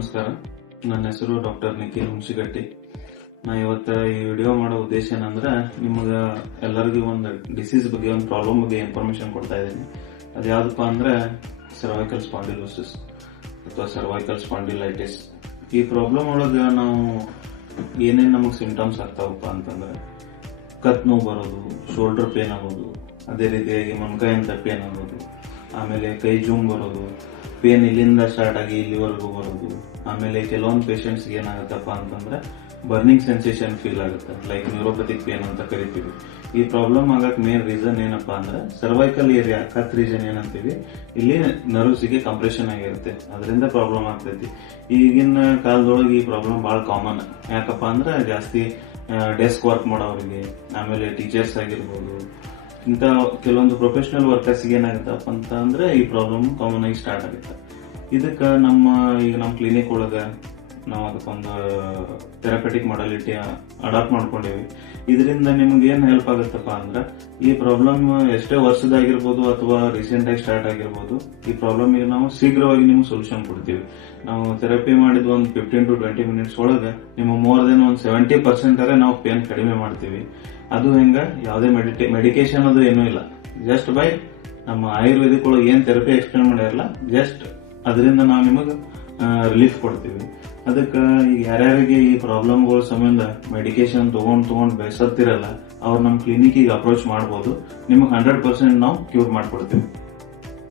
ನಮಸ್ಕಾರ, ನನ್ನ ಹೆಸರು ಡಾಕ್ಟರ್ ನಿಖಿಲ್ ಹುಣಸಿಗಟ್ಟಿ. ನಾ ಇವತ್ತ ಈ ವಿಡಿಯೋ ಮಾಡೋ ಉದ್ದೇಶ ಏನಂದ್ರೆ ನಿಮಗ ಎಲ್ಲರಿಗೂ ಒಂದು ಡಿಸೀಸ್ ಬಗ್ಗೆ, ಒಂದು ಪ್ರಾಬ್ಲಮ್ ಬಗ್ಗೆ ಇನ್ಫಾರ್ಮೇಶನ್ ಕೊಡ್ತಾ ಇದ್ದೀನಿ. ಅದ್ಯಾವ್ದಪ್ಪ ಅಂದ್ರೆ ಸರ್ವೈಕಲ್ ಸ್ಪಾಂಡಿಲೋಸಿಸ್ ಅಥವಾ ಸರ್ವೈಕಲ್ ಸ್ಪಾಂಡಿಲೈಟಿಸ್. ಈ ಪ್ರಾಬ್ಲಮ್ ಒಳಗ ನಾವು ಏನೇನ್ ನಮಗ್ ಸಿಂಟಮ್ಸ್ ಆಗ್ತಾವಪ್ಪ ಅಂತಂದ್ರೆ ಕತ್ ನೋವು ಬರೋದು, ಶೋಲ್ಡರ್ ಪೇನ್ ಆಗೋದು, ಅದೇ ರೀತಿಯಾಗಿ ಮೊಣಕೈ ಅಂತ ಪೇನ್ ಆಗೋದು, ಆಮೇಲೆ ಕೈ ಜೂಮ್ ಬರೋದು, ಪೇನ್ ಇಲ್ಲಿಂದ ಸ್ಟಾರ್ಟ್ ಆಗಿ ಇಲ್ಲಿವರೆಗೂ ಬರೋದು. ಆಮೇಲೆ ಕೆಲವೊಂದು ಪೇಷಂಟ್ಸ್ ಏನಾಗುತ್ತಪ್ಪ ಅಂತಂದ್ರೆ ಬರ್ನಿಂಗ್ ಸೆನ್ಸೇಷನ್ ಫೀಲ್ ಆಗುತ್ತೆ, ಲೈಕ್ ನ್ಯೂರೋಪತಿಕ್ ಪೇನ್ ಅಂತ ಕರಿತೀವಿ. ಈ ಪ್ರಾಬ್ಲಮ್ ಆಗಕ್ ಮೇನ್ ರೀಸನ್ ಏನಪ್ಪಾ ಅಂದ್ರೆ ಸರ್ವೈಕಲ್ ಏರಿಯಾ, ಕತ್ ರೀಜನ್ ಏನಂತೀವಿ, ಇಲ್ಲಿ ನರ್ವ್ಸ್ಗೆ ಕಂಪ್ರೆಷನ್ ಆಗಿರುತ್ತೆ, ಅದರಿಂದ ಪ್ರಾಬ್ಲಮ್ ಆಗ್ತೈತಿ. ಈಗಿನ ಕಾಲದೊಳಗೆ ಈ ಪ್ರಾಬ್ಲಮ್ ಬಹಳ ಕಾಮನ್. ಯಾಕಪ್ಪ ಅಂದ್ರೆ ಜಾಸ್ತಿ ಡೆಸ್ಕ್ ವರ್ಕ್ ಮಾಡೋರಿಗೆ, ಆಮೇಲೆ ಟೀಚರ್ಸ್ ಆಗಿರ್ಬೋದು, ಇಂಥ ಕೆಲವೊಂದು ಪ್ರೊಫೆಷನಲ್ ವರ್ಕರ್ಸ್ ಏನಾಗುತ್ತಪ್ಪ ಅಂತ ಅಂದ್ರೆ ಈ ಪ್ರಾಬ್ಲಮ್ ಕಾಮನ್ ಆಗಿ ಸ್ಟಾರ್ಟ್ ಆಗುತ್ತೆ. ಇದಕ್ಕೆ ನಮ್ಮ ಕ್ಲಿನಿಕ್ ಒಳಗ ನಾವು ಅದಕ್ಕೊಂದು ಥೆರಪೆಟಿಕ್ ಮಾಡಲಿಟಿ ಅಡಾಪ್ಟ್ ಮಾಡ್ಕೊಂಡಿವಿ. ಇದರಿಂದ ನಿಮ್ಗೆ ಏನ್ ಹೆಲ್ಪ್ ಆಗುತ್ತಪ್ಪ ಅಂದ್ರೆ ಈ ಪ್ರಾಬ್ಲಮ್ ಎಷ್ಟೇ ವರ್ಷದಾಗಿರ್ಬೋದು ಅಥವಾ ರೀಸೆಂಟ್ ಆಗಿ ಸ್ಟಾರ್ಟ್ ಆಗಿರ್ಬೋದು, ಈ ಪ್ರಾಬ್ಲಮ್ ನಾವು ಶೀಘ್ರವಾಗಿ ನಿಮ್ಗೆ ಸೊಲ್ಯೂಷನ್ ಕೊಡ್ತೀವಿ. ನಾವು ಥೆರಪಿ ಮಾಡಿದ ಒಂದು 15 to 20 ಮಿನಿಟ್ಸ್ ಒಳಗೆ ನಿಮ್ಮ ಮೋರ್ ದೆನ್ ಒಂದು 70% ನಾವು ಪೇನ್ ಕಡಿಮೆ ಮಾಡ್ತೀವಿ. ಅದು ಹೆಂಗ, ಯಾವುದೇ ಮೆಡಿಕೇಶನ್ ಅದು ಏನೂ ಇಲ್ಲ, ಜಸ್ಟ್ ಬೈ ನಮ್ಮ ಆಯುರ್ವೇದಿಕ್ ಒಳಗೆ ಏನ್ ಥೆರಪಿ ಎಕ್ಸ್ಪ್ಲೇನ್ ಮಾಡ್ಯಾರಲ್ಲ, ಜಸ್ಟ್ ಅದರಿಂದ ನಾವು ನಿಮಗೆ ರಿಲೀಫ್ ಕೊಡ್ತೀವಿ. ಅದಕ್ಕೆ ಈಗ ಯಾರ್ಯಾರಿಗೆ ಈ ಪ್ರಾಬ್ಲಮ್ಗಳ ಸಂಬಂಧ ಮೆಡಿಕೇಶನ್ ತಗೊಂಡ್ ಬೇಸತ್ತಿರಲ್ಲ, ಅವ್ರು ನಮ್ಮ ಕ್ಲಿನಿಕ್ ಅಪ್ರೋಚ್ ಮಾಡಬಹುದು. ನಿಮಗೆ 100% ನಾವು ಕ್ಯೂರ್ ಮಾಡ್ಕೊಡ್ತೀವಿ.